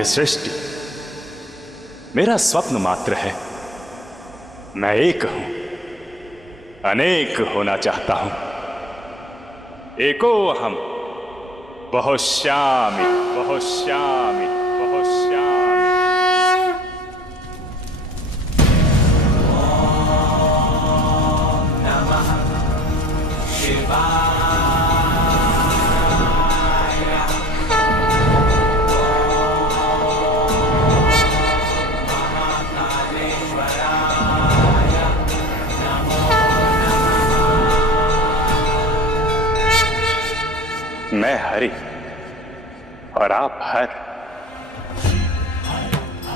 ये सृष्टि मेरा स्वप्न मात्र है। मैं एक हूं, अनेक होना चाहता हूं। एको अहम बहुश्यामि बहुश्यामि बहुश्यामि। नमः शिवाय। मैं हरि और आप हर,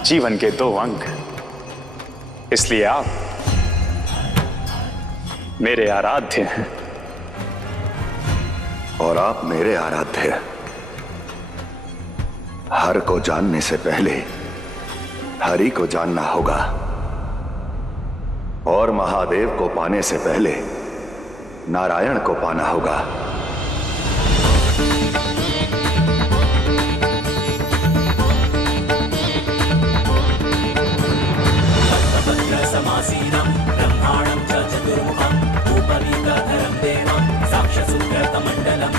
जीवन के दो अंग, इसलिए आप मेरे आराध्य हैं और आप मेरे आराध्य। हर को जानने से पहले हरि को जानना होगा और महादेव को पाने से पहले नारायण को पाना होगा। समासीनं ब्रह्माणं च चतुर्मुखं रूपरीतधरं देवं साक्षसूत्रतमण्डलम्।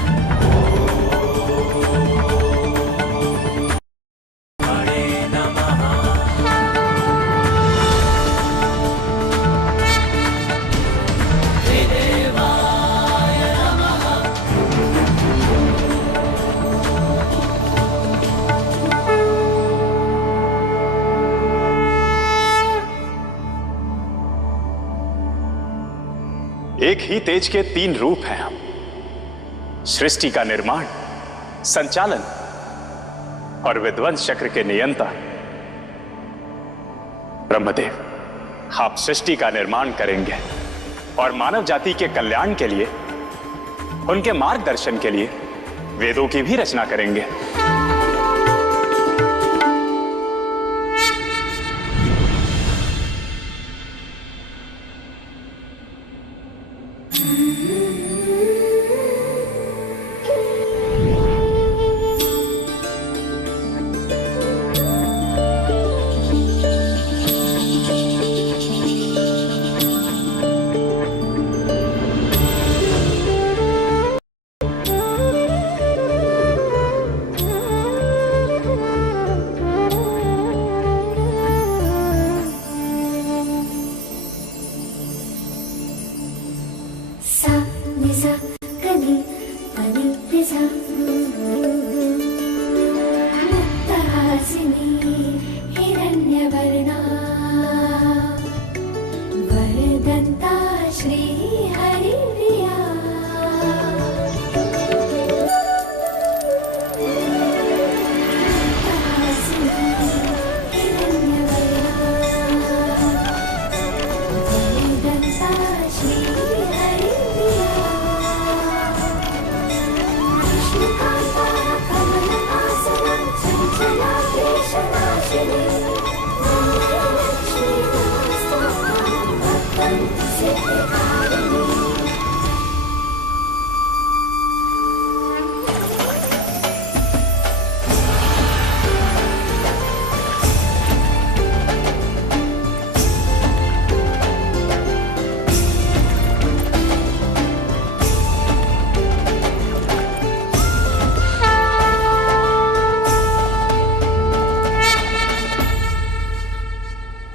हरे नमः। देवाय नमः। एक ही तेज के तीन रूप हैं हम। सृष्टि का निर्माण, संचालन और विध्वंस चक्र के नियंता। ब्रह्मदेव, आप सृष्टि का निर्माण करेंगे और मानव जाति के कल्याण के लिए, उनके मार्गदर्शन के लिए वेदों की भी रचना करेंगे।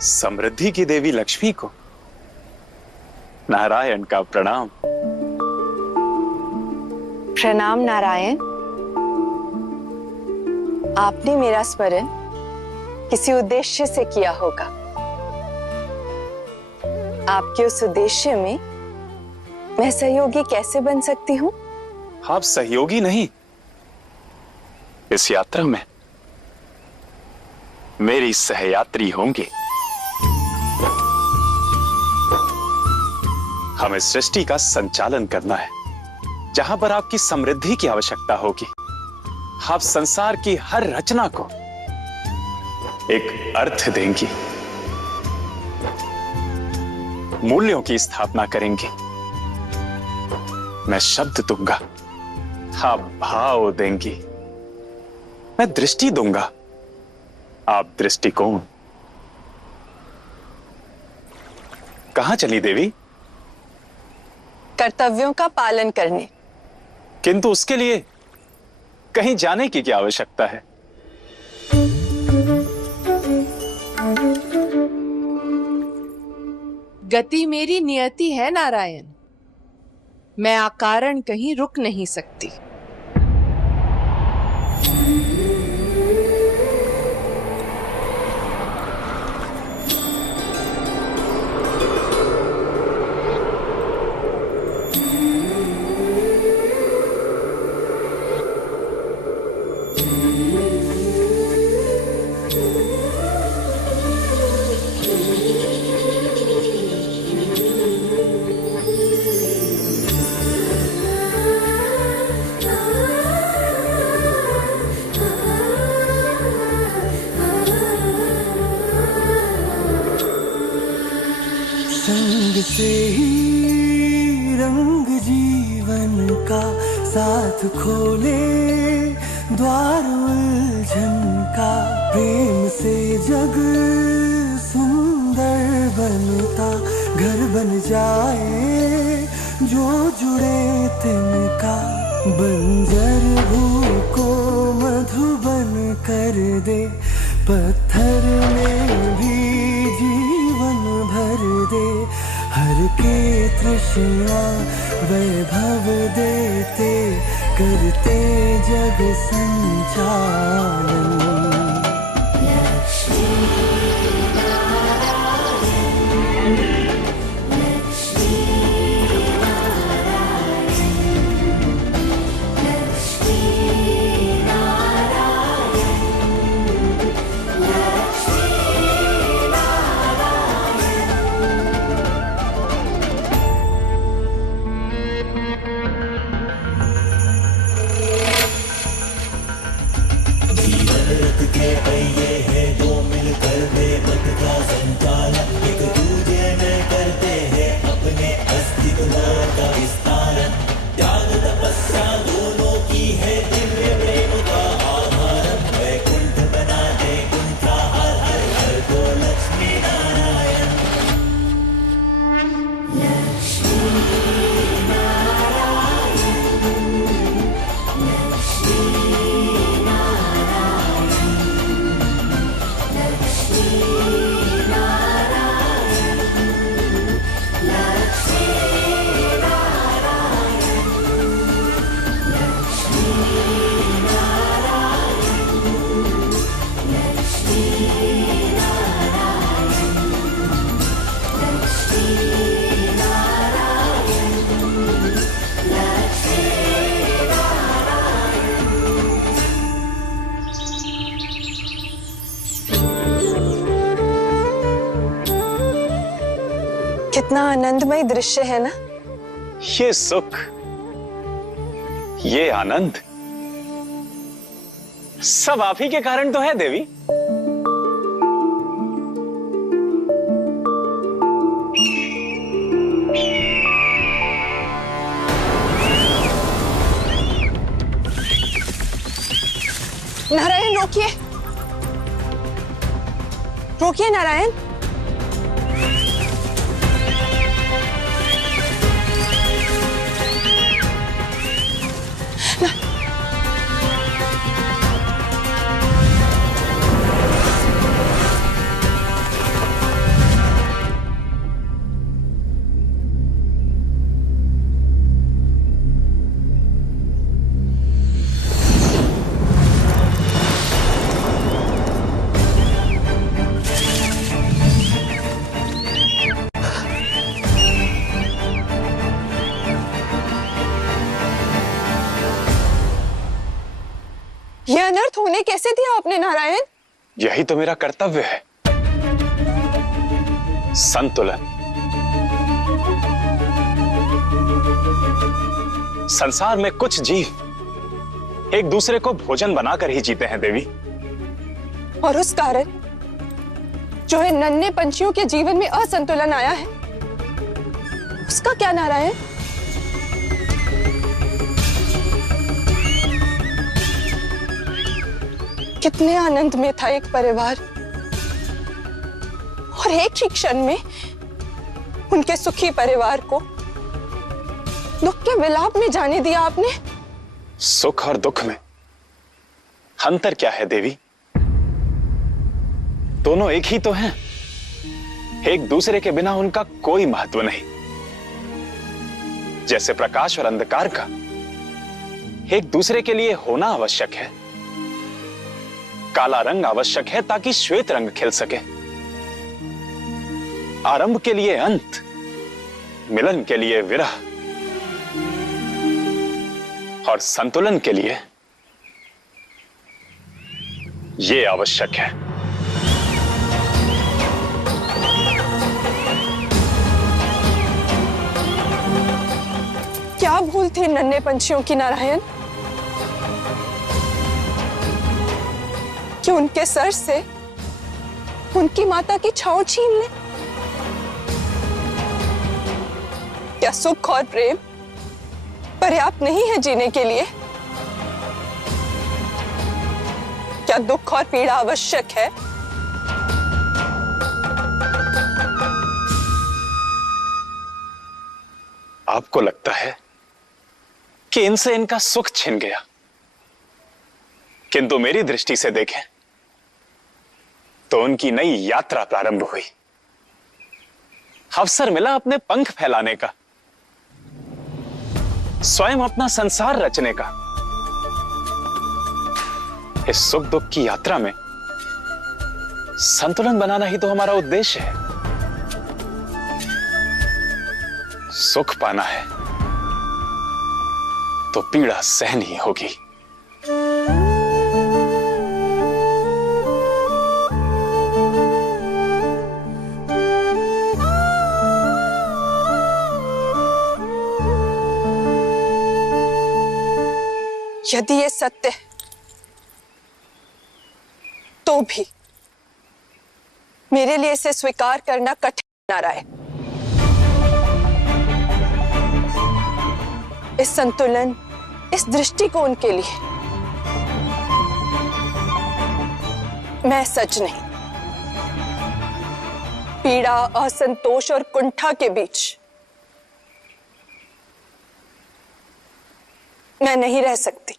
समृद्धि की देवी लक्ष्मी को नारायण का प्रणाम। प्रणाम नारायण। आपने मेरा स्मरण किसी उद्देश्य से किया होगा। आपके उस उद्देश्य में मैं सहयोगी कैसे बन सकती हूँ? आप सहयोगी नहीं, इस यात्रा में मेरी सहयात्री होंगी। हमें सृष्टि का संचालन करना है। जहां पर आपकी समृद्धि की आवश्यकता होगी, आप संसार की हर रचना को एक अर्थ देंगी, मूल्यों की स्थापना करेंगी। मैं शब्द दूंगा, आप भाव देंगी। मैं दृष्टि दूंगा, आप दृष्टिकोण। कहां चली देवी? कर्तव्यों का पालन करने। किंतु उसके लिए कहीं जाने की क्या आवश्यकता है? गति मेरी नियति है नारायण। मैं अकारण कहीं रुक नहीं सकती। संग से ही रंग जीवन का साथ खोले द्वार उलझन का। प्रेम से जग सुंदर बनता, घर बन जाए जो जुड़े तिनका। बंजर भू को मधुबन कर दे, पत्थर में भी जीवन भर दे। हर के तृष्णा वैभव देते, करते जग संचालन। कितना आनंदमय दृश्य है ना। ये सुख, ये आनंद सब आप ही के कारण तो है देवी। नारायण रोकिए, रोकिए नारायण। यह अनर्थ होने कैसे दिया आपने नारायण? यही तो मेरा कर्तव्य है, संतुलन। संसार में कुछ जीव एक दूसरे को भोजन बनाकर ही जीते हैं देवी। और उस कारण जो है नन्हे पंछियों के जीवन में असंतुलन आया है, उसका क्या नारायण? कितने आनंद में था एक परिवार, और एक ही क्षण में उनके सुखी परिवार को दुख के विलाप में जाने दिया आपने। सुख और दुख में अंतर क्या है देवी? दोनों एक ही तो हैं। एक दूसरे के बिना उनका कोई महत्व नहीं। जैसे प्रकाश और अंधकार का एक दूसरे के लिए होना आवश्यक है, काला रंग आवश्यक है ताकि श्वेत रंग खिल सके। आरंभ के लिए अंत, मिलन के लिए विरह, और संतुलन के लिए यह आवश्यक है। क्या भूल थी नन्हे पंछियों की नारायण कि उनके सर से उनकी माता की छांव छीन ले? क्या सुख और प्रेम पर्याप्त नहीं है जीने के लिए? क्या दुख और पीड़ा आवश्यक है? आपको लगता है कि इनसे इनका सुख छिन गया, किंतु मेरी दृष्टि से देखें तो उनकी नई यात्रा प्रारंभ हुई। अवसर मिला अपने पंख फैलाने का, स्वयं अपना संसार रचने का। इस सुख दुख की यात्रा में संतुलन बनाना ही तो हमारा उद्देश्य है। सुख पाना है तो पीड़ा सहनी होगी। यदि ये सत्य है तो भी मेरे लिए इसे स्वीकार करना कठिन नारायण। इस संतुलन, इस दृष्टिकोण के लिए मैं सच नहीं, पीड़ा, असंतोष और कुंठा के बीच मैं नहीं रह सकती।